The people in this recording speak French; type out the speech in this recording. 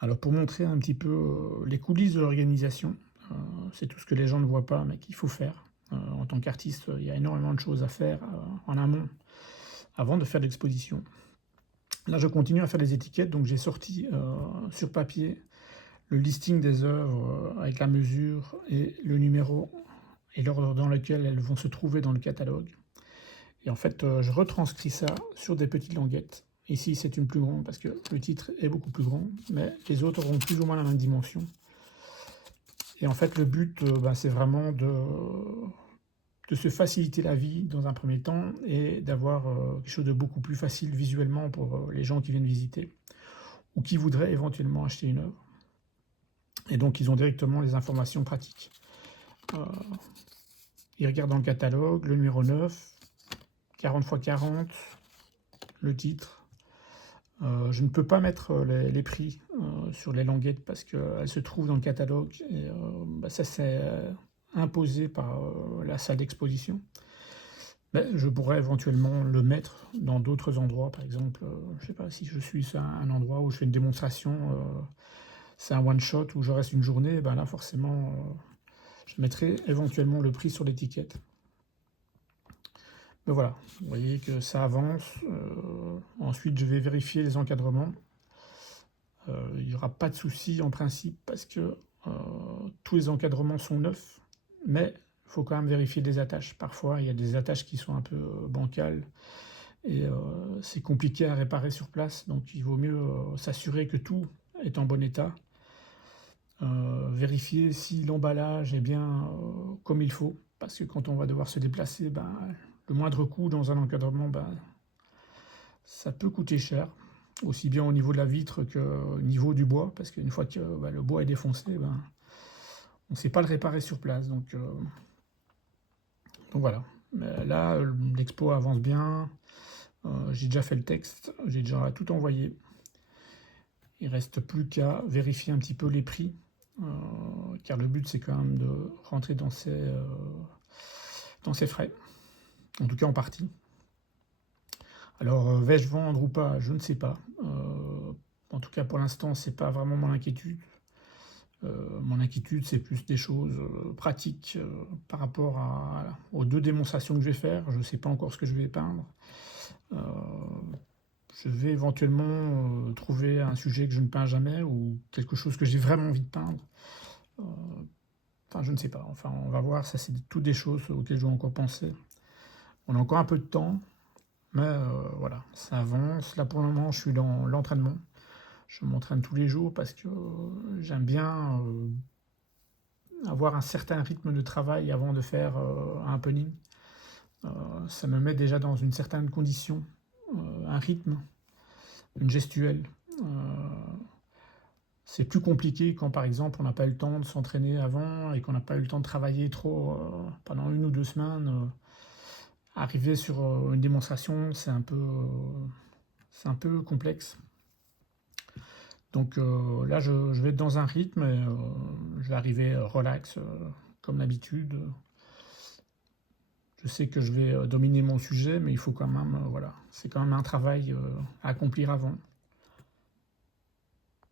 Alors pour montrer un petit peu, les coulisses de l'organisation, c'est tout ce que les gens ne voient pas, mais qu'il faut faire. En tant qu'artiste, il y a énormément de choses à faire, en amont, avant de faire l'exposition. Là, je continue à faire des étiquettes, donc j'ai sorti, sur papier le listing des œuvres, avec la mesure et le numéro et l'ordre dans lequel elles vont se trouver dans le catalogue. Et en fait, je retranscris ça sur des petites languettes. Ici, c'est une plus grande parce que le titre est beaucoup plus grand, mais les autres auront plus ou moins la même dimension. Et en fait, le but, c'est vraiment de se faciliter la vie dans un premier temps et d'avoir quelque chose de beaucoup plus facile visuellement pour les gens qui viennent visiter ou qui voudraient éventuellement acheter une œuvre. Et donc, ils ont directement les informations pratiques. Euh, Ils regardent dans le catalogue, le numéro 9, 40 x 40, le titre. Je ne peux pas mettre les prix sur les languettes parce qu'elles se trouvent dans le catalogue et ça c'est imposé par la salle d'exposition. Mais je pourrais éventuellement le mettre dans d'autres endroits, par exemple, je ne sais pas si je suis à un endroit où je fais une démonstration, c'est un one-shot où je reste une journée, ben là forcément je mettrai éventuellement le prix sur l'étiquette. Mais voilà, vous voyez que ça avance. Ensuite, je vais vérifier les encadrements. Il n'y aura pas de souci en principe parce que tous les encadrements sont neufs, mais il faut quand même vérifier des attaches. Parfois, il y a des attaches qui sont un peu bancales et c'est compliqué à réparer sur place, donc il vaut mieux s'assurer que tout est en bon état. Vérifier si l'emballage est bien comme il faut, parce que quand on va devoir se déplacer, le moindre coup dans un encadrement, ça peut coûter cher, aussi bien au niveau de la vitre qu'au niveau du bois, parce qu'une fois que le bois est défoncé, on ne sait pas le réparer sur place. Donc voilà. Mais là, l'expo avance bien. J'ai déjà fait le texte, j'ai déjà tout envoyé. Il ne reste plus qu'à vérifier un petit peu les prix, car le but c'est quand même de rentrer dans ces frais, en tout cas en partie. Alors, vais-je vendre ou pas? Je ne sais pas. En tout cas, pour l'instant, c'est pas vraiment mon inquiétude. Mon inquiétude, c'est plus des choses pratiques par rapport aux deux démonstrations que je vais faire. Je ne sais pas encore ce que je vais peindre. Euh, je vais éventuellement trouver un sujet que je ne peins jamais ou quelque chose que j'ai vraiment envie de peindre. Euh, Enfin, je ne sais pas. Enfin, on va voir. Ça, c'est toutes des choses auxquelles je dois encore penser. On a encore un peu de temps, mais voilà, ça avance. Là, pour le moment, je suis dans l'entraînement. Je m'entraîne tous les jours parce que j'aime bien avoir un certain rythme de travail avant de faire un happening. Ça me met déjà dans une certaine condition, un rythme, une gestuelle. C'est plus compliqué quand par exemple on n'a pas eu le temps de s'entraîner avant et qu'on n'a pas eu le temps de travailler trop pendant 1 ou 2 semaines. Arriver sur une démonstration, c'est un peu complexe. Donc là, je vais être dans un rythme et je vais arriver relax, comme d'habitude. Je sais que je vais dominer mon sujet, mais il faut quand même, voilà, c'est quand même un travail à accomplir avant.